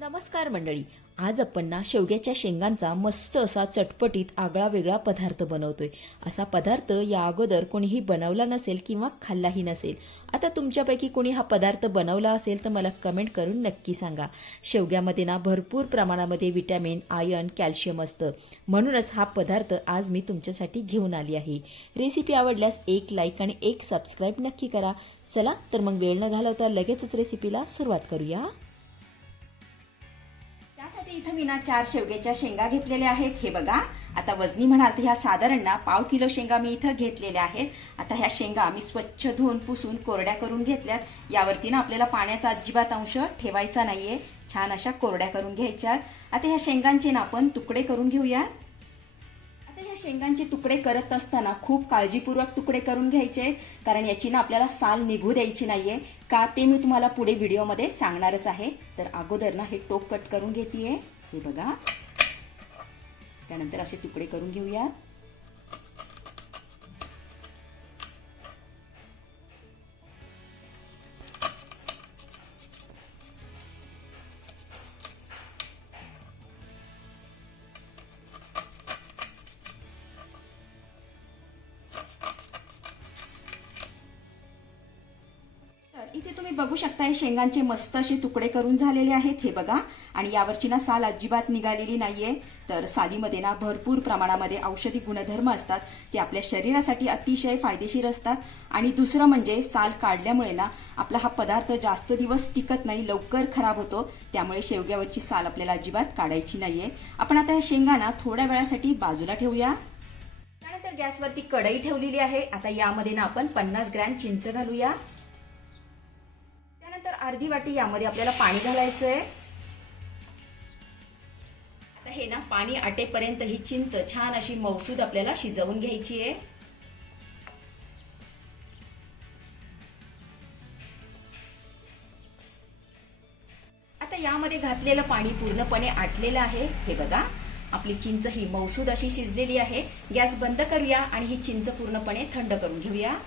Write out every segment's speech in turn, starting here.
नमस्कार मंडळी. आज आपण ना शेवग्याच्या शेंगांचा मस्त असा चटपटीत आगळा वेगळा पदार्थ बनवतोय. असा पदार्थ या अगोदर कोणीही बनवला नसेल किंवा खाल्लाही नसेल. आता तुमच्यापैकी कोणी हा पदार्थ बनवला असेल तर मला कमेंट करून नक्की सांगा. शेवग्यामध्ये ना भरपूर प्रमाणामध्ये विटॅमिन, आयर्न, कॅल्शियम असतं. म्हणूनच हा पदार्थ आज मी तुमच्यासाठी घेऊन आली आहे. रेसिपी आवडल्यास एक लाईक आणि एक सबस्क्राईब नक्की करा. चला तर मग वेळ न घालवता लगेचच रेसिपीला सुरुवात करूया. त्यासाठी इथं मी ना 4 शेवग्याच्या शेंगा घेतलेल्या आहेत. हे बघा, आता वजनी म्हणाल तर ह्या साधारण ना पाव किलो शेंगा मी इथं घेतलेल्या आहेत. आता ह्या शेंगा मी स्वच्छ धुवून पुसून कोरड्या करून घेतल्यात. यावरती ना आपल्याला पाण्याचा अजिबात अंश ठेवायचा नाहीये. छान अशा कोरड्या करून घ्यायच्या. आता ह्या शेंगांचे ना आपण तुकडे करून घेऊया. आता ह्या शेंगांचे तुकडे करत असताना खूप काळजीपूर्वक तुकडे करून घ्यायचे, कारण याची ना आपल्याला साल निघू द्यायची नाहीये. का ते मी तुम्हाला पुढे व्हिडिओमध्ये सांगणारच आहे. तर अगोदर ना हे टोक कट करून घेतेय. हे बघा, त्यानंतर असे तुकडे करून घेऊया. इथे तुम्ही बघू शकता हे शेंगांचे मस्त असे तुकडे करून झालेले आहेत. हे बघा, आणि यावरची ना साल अजिबात निघालेली नाहीये. तर सालीमध्ये ना भरपूर प्रमाणामध्ये औषधी गुणधर्म असतात. ते आपल्या शरीरासाठी अतिशय फायदेशीर असतात. आणि दुसरं म्हणजे साल काढल्यामुळे ना आपला हा पदार्थ जास्त दिवस टिकत नाही, लवकर खराब होतो. त्यामुळे शेवग्यावरची साल आपल्याला अजिबात काढायची नाहीये. आपण आता या शेंगा ना थोड्या वेळासाठी बाजूला ठेवूया. त्यानंतर गॅसवरती कढई ठेवलेली आहे. आता यामध्ये ना आपण 50 ग्रॅम चिंच घालूया. त्यानंतर अर्धी वाटी यामध्ये आपल्याला पाणी घालायचंय. आता हे ना पाणी आटेपर्यंत ही चिंच छान अशी मऊसूद आपल्याला शिजवून घ्यायची आहे. आता यामध्ये घातलेलं पाणी पूर्णपणे आटलेलं आहे. हे बघा, आपली चिंच ही मऊसूद अशी शिजलेली आहे. गॅस बंद करूया आणि ही चिंच पूर्णपणे थंड करून घेऊया.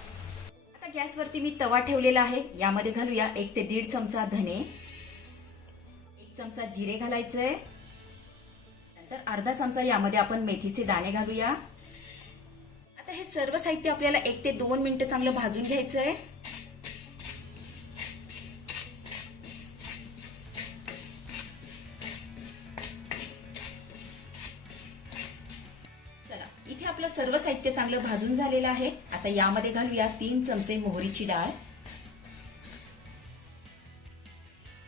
गॅसवरती मी तवा ठेवलेला आहे. यामध्ये घालूया 1 ते 1.5 चमचा धने, 1 चमचा जिरे घालायचंय. नंतर अर्धा चमचा यामध्ये आपण मेथीचे दाणे घालूया. आता हे सर्व साहित्य आपल्याला 1 ते 2 मिनिटं चांगलं भाजून घ्यायचंय. इथे आपलं सर्व साहित्य चांगलं भाजून झालेलं आहे. आता यामध्ये घालूया 3 चमचे मोहरीची डाळ.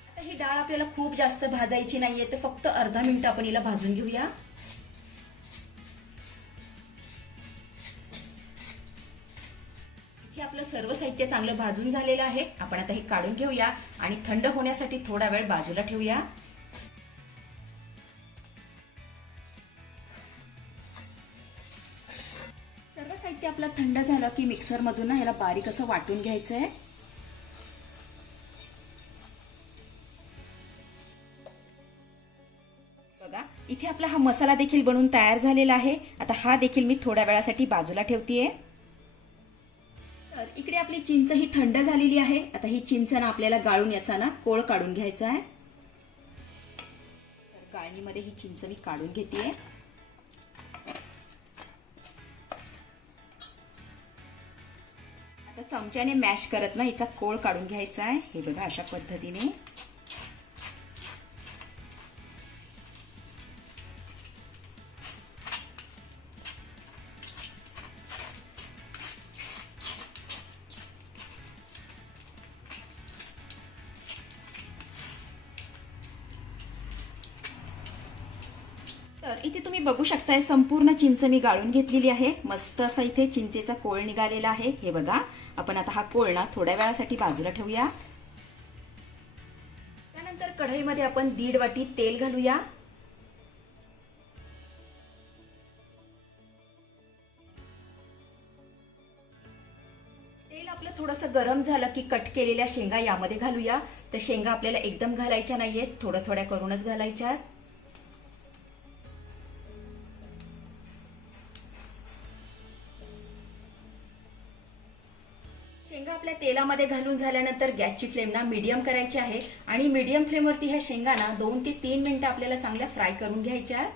आता ही डाळ आपल्याला खूप जास्त भाजायची नाहीये, तर फक्त अर्धा मिनिट आपण हिला भाजून घेऊया. इथे आपलं सर्व साहित्य चांगलं भाजून झालेलं आहे. आपण आता हे काढून घेऊया आणि थंड होण्यासाठी थोडा वेळ बाजूला ठेवूया. सर्व साहित्य आपलं थंड झालं की मिक्सर मधून ना याला बारीक असं वाटून घ्यायचंय. बघा, इथे आपला हा मसाला देखील बनवून तयार झालेला आहे. आता हा देखील मी थोड्या वेळासाठी बाजूला ठेवतेय. तर इकडे आपली चिंच ही थंड झालेली आहे. आता ही चिंच ना आपल्याला गाळून याचा ना कोळ काढून घ्यायचा आहे. तर गाळणीमध्ये ही चिंच मी काढून घेतेय. आता चमच्याने मॅश करत ना हिचा कोळ काढून घ्यायचा आहे. हे बघा, अशा पद्धतीने. तर इथे तुम्ही बघू शकताय संपूर्ण चिंच मी गाळून घेतलेली आहे. मस्त असा इथे चिंचेचा कोळ निघालेला आहे. हे बघा, आपण आता हा कोळ ना थोड्या वेळासाठी बाजूला ठेवूया. त्यानंतर कढईमध्ये आपण 1.5 वाटी तेल घालूया. तेल आपलं थोडंसं गरम झालं की कट केलेल्या शेंगा यामध्ये घालूया. तर शेंगा आपल्याला एकदम घालायच्या नाहीयेत, थोड्या थोड्या करूनच घालायच्या. शेंगा आपल्या तेलामध्ये घालून झाल्यानंतर गॅसची फ्लेम ना मीडियम करायची आहे आणि मीडियम फ्लेमवरती ह्या शेंगा ना 2 ते 3 मिनिटं आपल्याला चांगल्या फ्राय करून घ्यायच्या आहेत.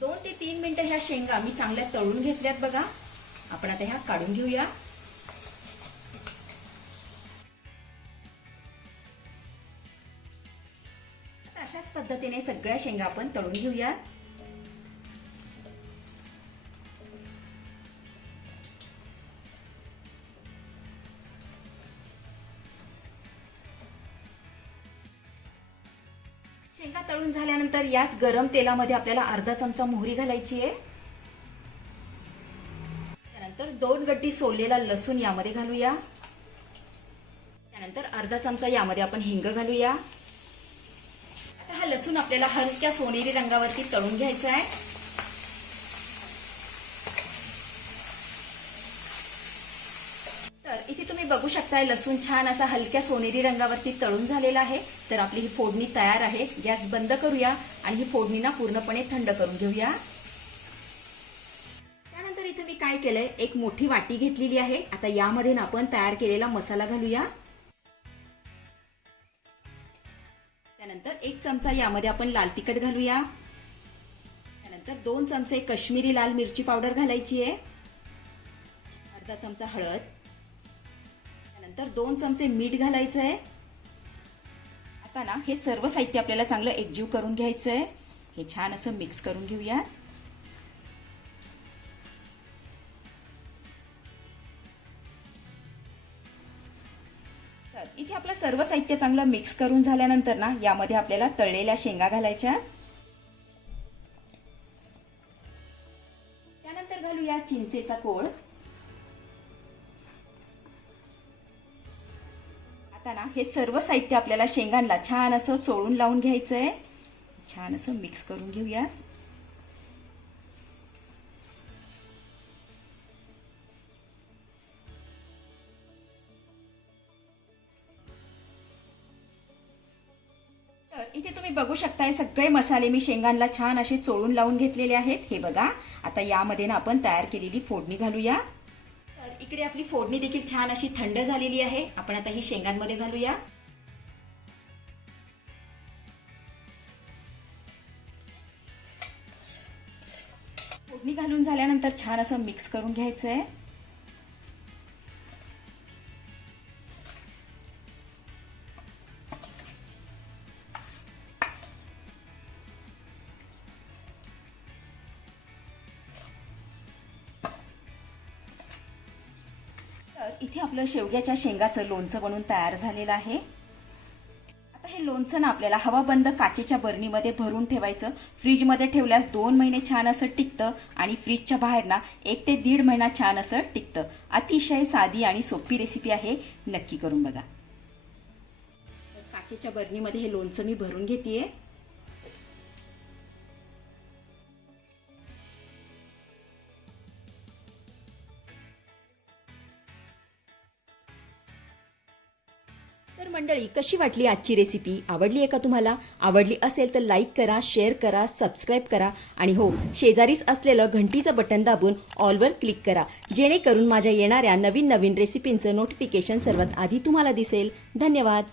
2 ते 3 मिनिटं ह्या शेंगा मी चांगल्या तळून घेतल्यात बघा. आपण आता ह्या काढून घेऊया. अशाच पद्धतीने सगळ्या शेंगा आपण तळून घेऊया. शेंगा तळून झाल्यानंतर याच गरम तेलामध्ये आपल्याला अर्धा चमचा मोहरी घालायची आहे. त्यानंतर 2 गड्डी सोललेला लसूण यामध्ये घालूया. त्यानंतर अर्धा चमचा यामध्ये आपण हिंग घालूया. आता हा लसूण आपल्याला हलक्या सोनेरी रंगावरती तळून घ्यायचा आहे. तर इथे तुम्ही बघू शकताय लसूण छान असा हलक्या सोनेरी रंगावरती तळून झालेला आहे. तर आपली ही फोडणी तयार आहे. गॅस बंद करूया आणि ही फोडणी ना पूर्णपणे थंड करून घेऊया. त्यानंतर इथे मी काय केलंय, एक मोठी वाटी घेतलेली आहे. आता यामध्ये ना आपण तयार केलेला मसाला घालूया. त्यानंतर 1 चमचा यामध्ये आपण लाल तिखट घालूया. त्यानंतर 2 चमचे काश्मीरी लाल मिरची पावडर घालायची आहे. अर्धा चमचा हळद. त्यानंतर 2 चमचे मीठ घालायचं आहे. आता ना हे सर्व साहित्य आपल्याला चांगलं एकजीव करून घ्यायचं आहे. हे छान असं मिक्स करून घेऊया. तर इथे आपलं सर्व साहित्य चांगलं मिक्स करून झाल्यानंतर ना यामध्ये आपल्याला तळलेल्या शेंगा घालायच्या. त्यानंतर घालूया चिंचेचा कोळ. आता ना हे सर्व साहित्य आपल्याला शेंगांना छान असं चोळून लावून घ्यायचंय. छान असं मिक्स करून घेऊया. तर इथे तुम्ही बघू शकताय सगळे मसाले मी शेंगांना छान असे चोळून लावून घेतलेले आहेत. हे बघा. आता यामध्ये ना आपण तयार केलेली फोडणी घालूया. तर इकडे आपली फोडणी देखील छान अशी थंड झालेली आहे. आपण आता ही शेंगांमध्ये घालूया. फोडणी घालून झाल्यानंतर छान असं मिक्स करून घ्यायचंय. तर इथे आपलं शेवग्याच्या शेंगाचं लोणचं बनवून तयार झालेलं आहे. आता हे लोणचं ना आपल्याला हवाबंद काचेच्या बरणीमध्ये भरून ठेवायचं. फ्रीजमध्ये ठेवल्यास 2 महिने छान असं टिकतं आणि फ्रीजच्या बाहेर ना 1 ते 1.5 महिना छान असं टिकतं. अतिशय साधी आणि सोपी रेसिपी आहे. नक्की करून बघा. काचेच्या बरणीमध्ये हे लोणचं मी भरून घेतेय. तर मंडळी, कशी वाटली आजची रेसिपी? आवडली आहे का तुम्हाला? आवडली असेल तर लाईक करा, शेअर करा, सबस्क्राईब करा आणि हो, शेजारीच असलेलं घंटीचं बटन दाबून ऑलवर क्लिक करा, जेणेकरून माझ्या येणाऱ्या नवीन नवीन रेसिपींचं नोटिफिकेशन सर्वात आधी तुम्हाला दिसेल. धन्यवाद.